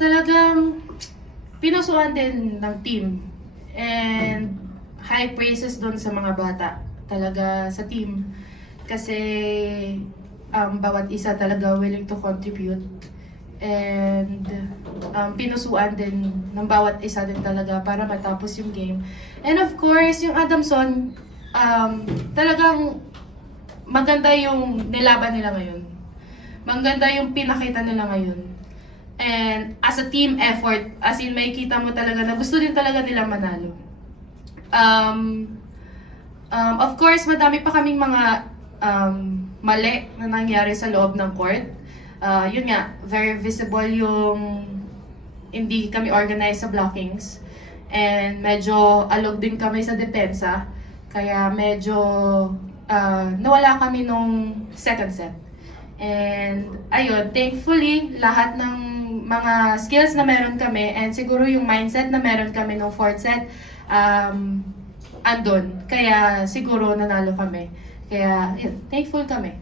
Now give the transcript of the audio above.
Talagang pinusuan din ng team. And high praises doon sa mga bata. Talaga sa team. Kasi bawat isa talaga willing to contribute. And pinusuan din ng bawat isa din talaga para matapos yung game. And of course, yung Adamson, talagang maganda yung nilaban nila ngayon. Maganda yung pinakita nila ngayon. And as a team effort, as in makikita mo talaga na gusto din talaga nila manalo. Of course, madami pa kaming mga mali na nangyari sa loob ng court. Yun nga, very visible yung hindi kami organized sa blockings. And medyo alog din kami sa depensa. Kaya medyo nawala kami nung second set. And ayun, thankfully, lahat ng mga skills na meron kami and siguro yung mindset na meron kami nung fourth set, andun. Kaya siguro nanalo kami. Kaya yun, thankful kami.